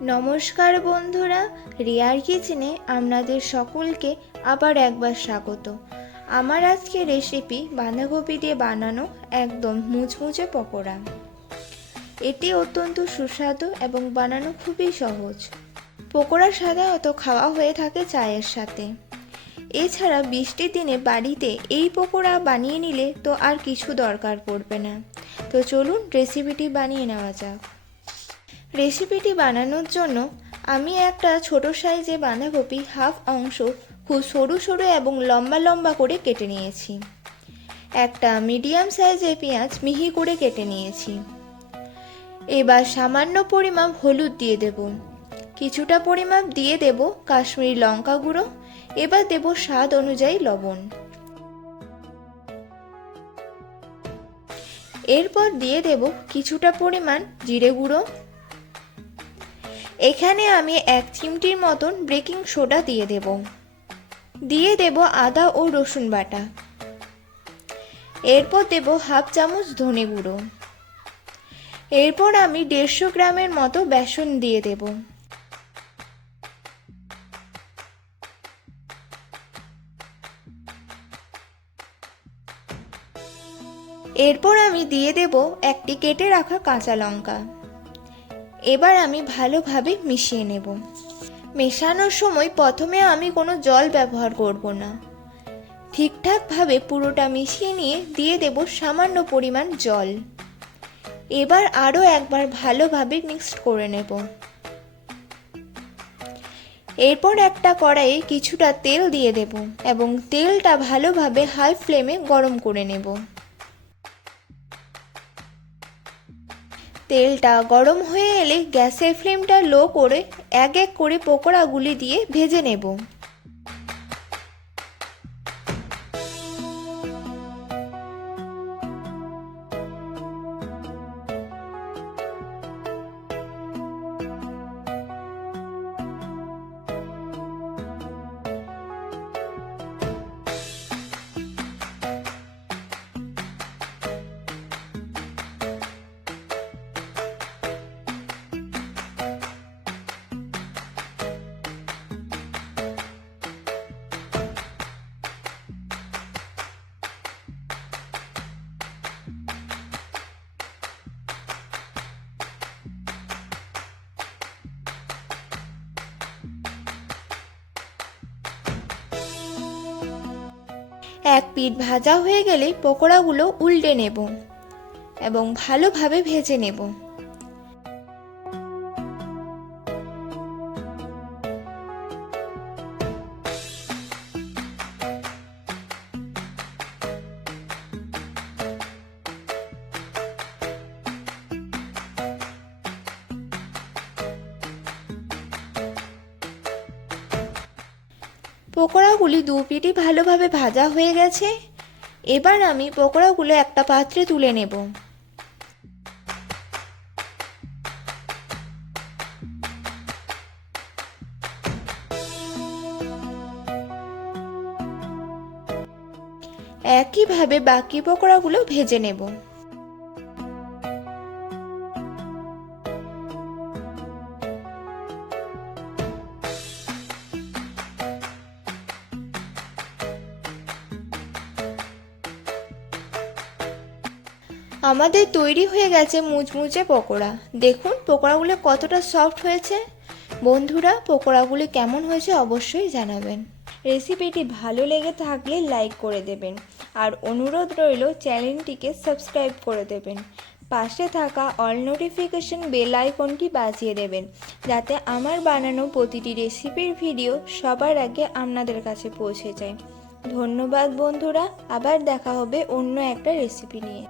নমস্কার বন্ধুরা, রিয়ার কিচেনে আপনাদের সকলকে আবার একবার স্বাগত। আমার আজকে রেসিপি বাঁধাকপি দিয়ে বানানো একদম মুচমুচে পকোড়া। এটি অত্যন্ত সুস্বাদু এবং বানানো খুবই সহজ। পকোড়া সাধারণত খাওয়া হয়ে থাকে চায়ের সাথে। এছাড়া বৃষ্টির দিনে বাড়িতে এই পকোড়া বানিয়ে নিলে তো আর কিছু দরকার পড়বে না। তো চলুন রেসিপিটি বানিয়ে নেওয়া যাক। রেসিপিটি বানানোর জন্য আমি একটা ছোট সাইজে বাঁধাকপি হাফ অংশ খুব সরু সরু এবং লম্বা লম্বা করে কেটে নিয়েছি। একটা মিডিয়াম সাইজে পেঁয়াজ মিহি করে কেটে নিয়েছি। এবার সামান্য পরিমাপ হলুদ দিয়ে দেব, কিছুটা পরিমাপ দিয়ে দেব কাশ্মীরি লঙ্কা গুঁড়ো, এবার দেব স্বাদ অনুযায়ী লবণ। এরপর দিয়ে দেব কিছুটা পরিমাণ জিরে গুঁড়ো। এখানে আমি 1 চিমটির মতন বেকিং সোডা দিয়ে দেব আদা ও রসুন বাটা। এরপর দেব হাফ চামচ ধনে গুঁড়ো। এরপর আমি 150 গ্রামের মতো বেসন দিয়ে দেব। এরপর আমি দিয়ে দেব একটি কেটে রাখা কাঁচা লঙ্কা। এবার আমি ভালোভাবে মিশিয়ে নেব। মেশানোর সময় প্রথমে আমি কোনো জল ব্যবহার করব না। ঠিকঠাকভাবে পুরোটা মিশিয়ে নিয়ে দিয়ে দেব সামান্য পরিমাণ জল। এবার আরও একবার ভালোভাবে মিক্সড করে নেব। এরপর একটা কড়াইয়ে কিছুটা তেল দিয়ে দেব এবং তেলটা ভালোভাবে হাই ফ্লেমে গরম করে নেব। তেলটা গরম হয়ে এলে গ্যাসের ফ্লেমটা লো করে এক এক করে পকোড়াগুলি দিয়ে ভেজে নেব। এক পিঠ ভাজা হয়ে গেলে পকোড়াগুলো উল্টে নেব এবং ভালোভাবে ভেজে নেব। পকোড়াগুলি দু পিঠই ভালোভাবে ভাজা হয়ে গেছে। এবার আমি পকোড়াগুলো একটা পাত্রে তুলে নেব। একইভাবে বাকি পকোড়াগুলো ভেজে নেব। আমাদের তৈরি হয়ে গেছে মুচমুচে পকোড়া। দেখুন পকোড়াগুলো কতটা সফট হয়েছে। বন্ধুরা, পকোড়াগুলি কেমন হয়েছে অবশ্যই জানাবেন। রেসিপিটি ভালো লেগে থাকলে লাইক করে দেবেন আর অনুরোধ রইল চ্যানেলটিকে সাবস্ক্রাইব করে দেবেন। পাশে থাকা অল নোটিফিকেশন বেল আইকনটি বাজিয়ে দেবেন যাতে আমার বানানো প্রতিটি রেসিপির ভিডিও সবার আগে আপনাদের কাছে পৌঁছে যায়। ধন্যবাদ বন্ধুরা, আবার দেখা হবে অন্য একটা রেসিপি নিয়ে।